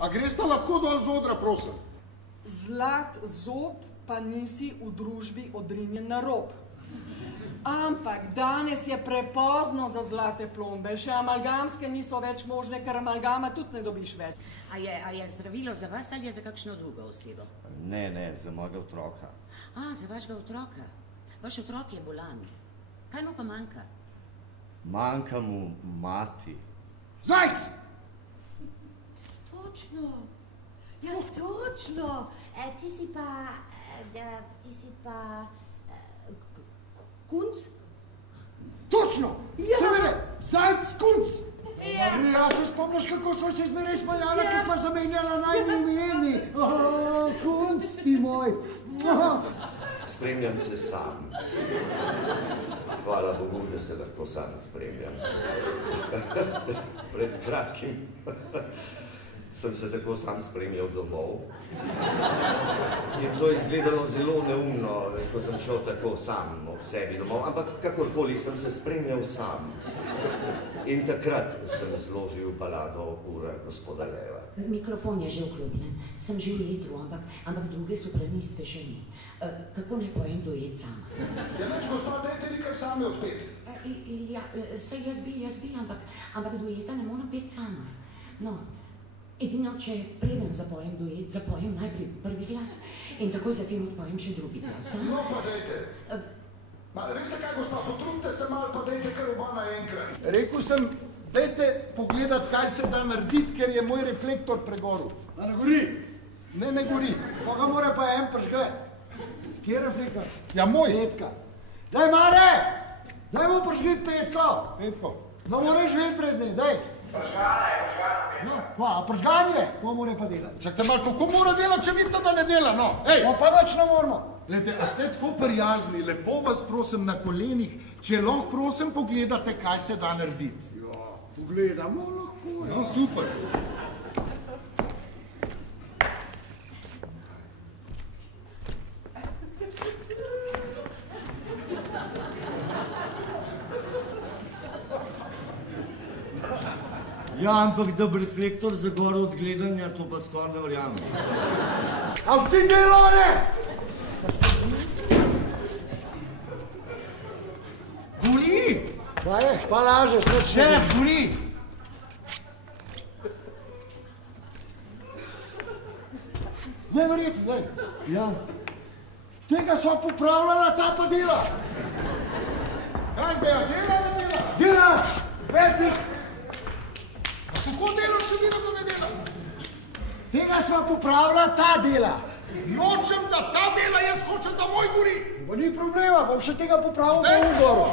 A gresta lahko dol z odra, prosim? Zlat zob pa nisi v družbi odrinjen na rob. Ampak danes je prepozno za zlate plombe. Še amalgamske niso več možne, ker amalgama tudi ne dobiš več. A je zdravilo za vas ali je za kakšno drugo osebo? Ne, za mojega otroka. Za vašega otroka. Vaš otrok je bolan. Kaj mu pa manjka? Manjka mu mati. Zajc! Točno. Ja, točno. Ti si pa... Kunc? Točno! Ja. Seveda, Zajc Kunc! Ja, se spomniš, kako smo se zmeraj smajali, ki smo zamenjala najni imeni. Kunc ti moj. Spremljam se sam. Hvala Bogu, da se lahko sam spremljam. Pred kratkim sem se tako sam spremljal domov. In to je izgledalo zelo neumno, ko sem šel tako sam ob sebi domov, ampak kakorkoli sem se spremljal sam. In takrat sem zložil balado Ura gospoda Leva. Mikrofon je že vklopljen, sem že v jedru, ampak druge sopranistke še ni. Kako naj pojem duet sama? Ja, neč, gospod, dajte vi kar sami odpet. Ja, saj jaz bi, ampak dueta ne moram pet sama. No, edino, če preden zapojem duet, zapojem najprej prvi glas in takoj zatem odpojem še drugi glas. No, pa dajte. Veste kaj, gospod, potrudite se malo, pa dajte kar oba naenkrat. Rekel sem, dajte pogledat, kaj se da narediti, ker je moj reflektor pregoril. A ne gori? Ne gori. Koga mora pa en pržgati? Kje je reflektor? Ja, moj. Petka. Daj, Mare! Daj mu pržgati Petko. No, moraš živeti brez njej, daj. Pržgana. No, a pržganje? Ko mora pa delati? Čakajte malo, kako mora delati, če vidite, da ne dela, no? Ej! No, pa več ne moramo. Glede, a ste tako prijazni, lepo vas prosim na kolenih, če lahko prosim pogledate, kaj se da narediti. Ja, pogledamo lahko. Ja, super. Ja, ampak da bi reflektor zagorel od gledanja, to pa skoraj ne verjamem. A v ti delone! Gori! Pa je, pa lažeš, neč Še, gori! Neverjetno, daj. Ja. Tega sva popravljala, ta pa dela. Kaj zdaj, dela, ne dela? Dela! Fertik! Kako dela, če vidim, da ne dela? Tega sva popravila, ta dela. Nočem, da ta dela, jaz hočem, da moj gori. Pa ni problema, bom še tega popravil, da je v goru.